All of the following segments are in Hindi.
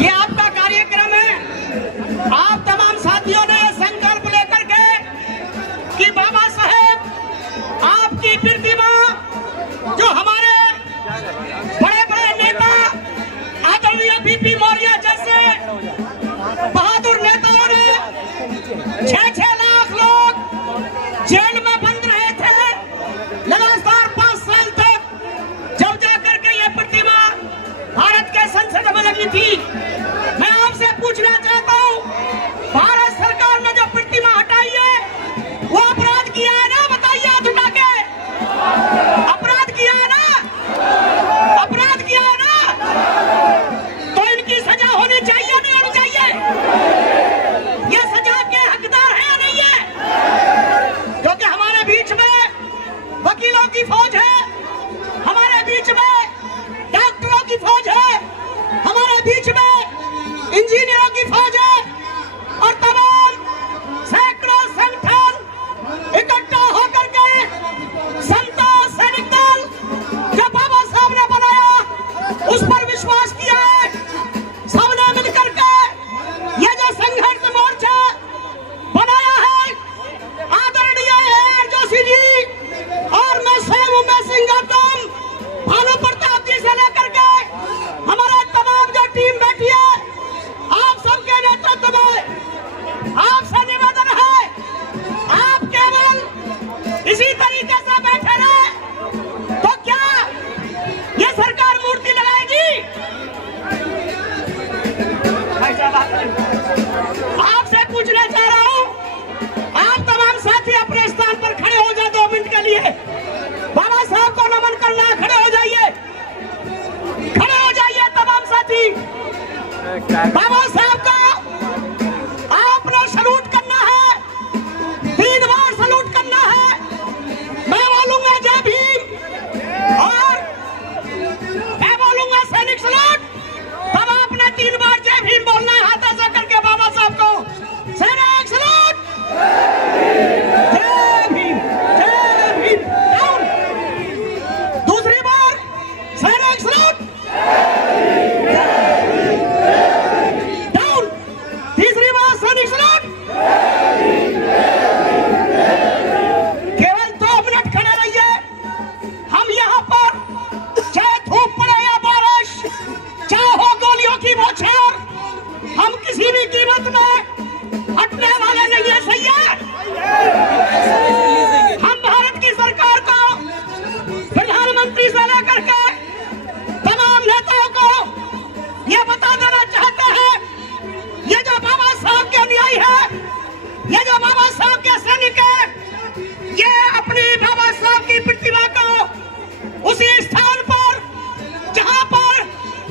ये आपका कार्यक्रम है। आप तमाम साथियों ने संकल्प लेकर के कि बाबा साहेब आपकी प्रतिमा, जो हमारे बड़े बड़े नेता आदरणीय बीपी मौर्य जैसे बहादुर नेताओं ने 6-6 लाख लोग जेल में बंद रहे थे लगातार 5 साल तक, जब जाकर के ये प्रतिमा भारत के संसद में लगी थी। मैं आपसे पूछना चाहता हूँ, भारत सरकार ने जो प्रतिमा हटाई है वो अपराध किया है ना? बताइए हाथ उठा के। अपराध किया है ना? अपराध किया है ना? तो इनकी सजा होनी चाहिए नहीं होनी चाहिए? ये सजा के हकदार है या नहीं है? क्योंकि हमारे बीच में वकीलों की फौज है, हमारे बीच में डॉक्टरों की फौज है, हमारे बीच में इंजीनियरों की फौज है और तमाम सैकड़ों संगठन इकट्ठा होकर के संता सैनिक दल जो बाबा साहब ने बनाया उस पर विश्वास किया है। सबने मिलकर के ये जो संघर्ष मोर्चा बनाया है, आदरणीय AR जोशी जी और मैं स्वयं उमेश सिंह गौतम, भानु प्रताप जी से लेकर के हमारे तमाम जो टीम बैठी है, आप सबके नेतृत्व में आपसे निवेदन है, आप केवल इसी तरीके से बैठे रहे तो क्या ये सरकार मूर्ति लगाएगी? आपसे पूछना चाह रहा हूं, आप तमाम साथी अपने स्थान पर खड़े हो जाए 2 मिनट के लिए। बाबा साहब को नमन करना है, खड़े हो जाइए, खड़े हो जाइए तमाम साथी। बाबा साहब का आपने सलूट करना है, 3 बार सलूट करना है। मैं बोलूंगा जय भीम और मैं बोलूंगा सैनिक सलूट, तब आपने 3 बार जय भीम बोलना है हाथ ऐसा करके बाबा साहब को। सैनिक सलूट, जय भीम, जय भीम, डाउन। दूसरी बार सैनिक सलूट, डाउन। तीसरी बार सैनिक सलूट। केवल 2 मिनट खड़े रहिए। हम यहाँ पर चाहे धूप पड़े या बारिश, चाहे हो गोलियों की बौछार, हम किसी भी कीमत में हटने वाले नहीं है। सही है? हम भारत की सरकार को, प्रधानमंत्री से लेकर के तमाम नेताओं को ये बता देना चाहते हैं, ये जो बाबा साहब के अनुयायी है, ये जो बाबा साहब के सैनिक है, ये अपनी बाबा साहब की प्रतिमा को उसी स्थान पर जहां पर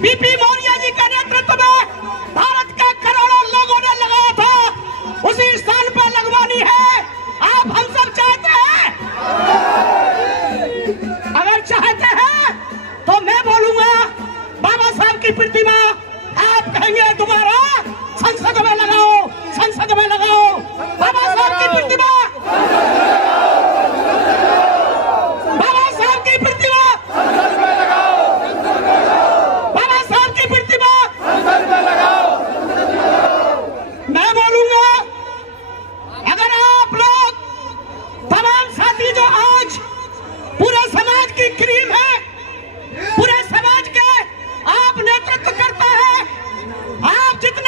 बीपी मौर्य जी के नेतृत्व में भारत के करोड़ों लोगों ने लगाया था, उसी स्थान पर लगवानी है। आप हम सब चाहते हैं? अगर चाहते हैं तो मैं बोलूंगा बाबा साहब की प्रतिमा आप कहेंगे दोबारा संसद में लगाओ, संसद में लगाओ बाबा साहब की प्रतिमा, बाबा साहब की प्रतिमा, बाबा साहब की प्रतिमा। मैं बोलूंगा अगर आप लोग तमाम साथी जो आज पूरे समाज की क्रीम है, पूरे समाज के आप नेतृत्व करते हैं, आप जितने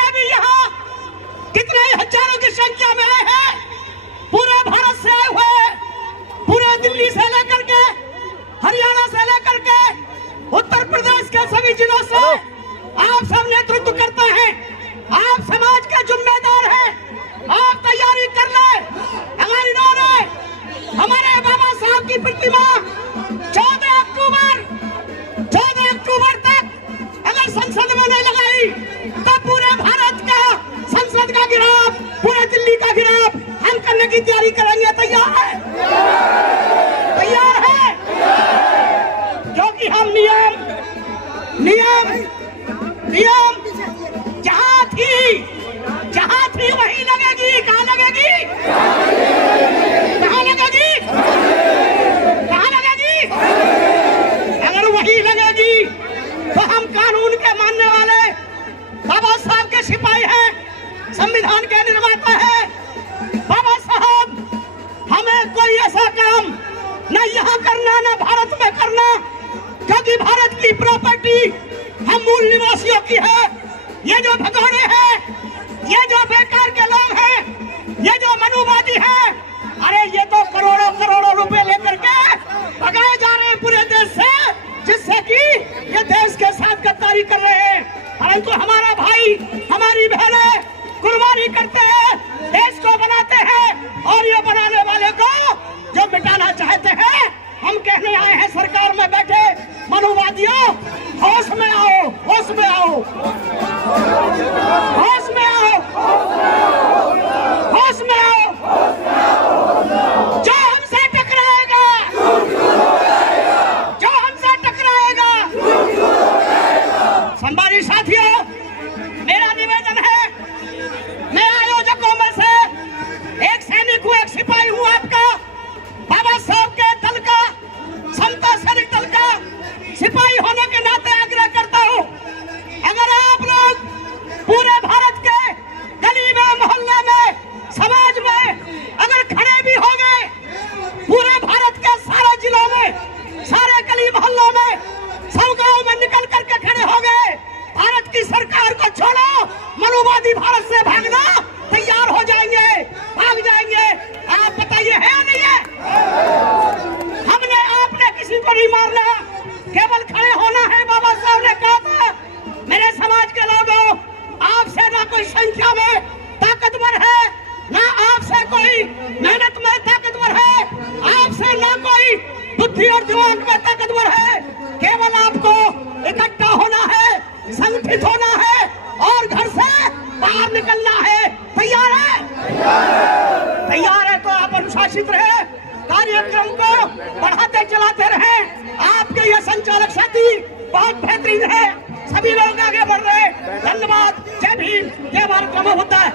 के सिपाही हैं, संविधान के निर्माता है बाबा साहब। हमें कोई ऐसा काम न यहाँ करना न भारत में करना, क्योंकि भारत की प्रॉपर्टी हम मूल निवासियों की है। ये जो भगोड़े हैं, ये जो बेकार के लोग हैं, ये जो मनुवादी हैं, अरे ये तो करोड़ों करोड़ों रुपए लेकर के भगाए जा रहे हैं पूरे देश से, जिससे कि ये देश के साथ गद्दारी कर रहे हैं। परंतु हमारा भाई, हमारी बहनें कुर्बानी करते हैं, देश को बनाते हैं, और ये बनाने वाले को जो मिटाना चाहते हैं, हम कहने आए हैं सरकार में बैठे मनुवादियों, होश में आओ, होश में आओ, होश में आओ, होश में आओ। जो हमसे टकराएगा, जो हमसे टकराएगा, संबारी साथियों, मेरा निवेदन है, मैं आयोजकों में से एक सैनिक हूँ, एक सिपाही हूँ आपका, बाबा साहब के दल का, समता सैनिक दल का सिपाही होने के नाते आग्रह करता हूँ, अगर आप लोग पूरे भारत के गली में, मोहल्ले में, समाज में अगर खड़े भी हो गए, पूरे भारत के सारे जिलों में, सारे गली मोहल्लों में, सब गांव में निकल करके खड़े हो गए, भारत की सरकार को छोड़ो, मनुवादी भारत से भागना तैयार हो जाएंगे, भाग जाएंगे। आप बताइए है या नहीं है? हमने आपने किसी को नहीं मारना, केवल खड़े होना है। बाबा साहब ने कहा था, मेरे समाज के लोगों, आपसे ना कोई संख्या में ताकतवर है, ना आपसे कोई मेहनत में ताकतवर है, आपसे ना कोई बुद्धि और दिमाग में ताकतवर है, केवल आपको इकट्ठा होना है, संगठित होना है और घर से बाहर निकलना है। तैयार है? तैयार है तो आप अनुशासित रहे, कार्यक्रम को बढ़ाते चलाते रहे। आपके ये संचालक साथी बहुत बेहतरीन है, सभी लोग आगे बढ़ रहे हैं। धन्यवाद। जय भीम, जय भारत। होता है।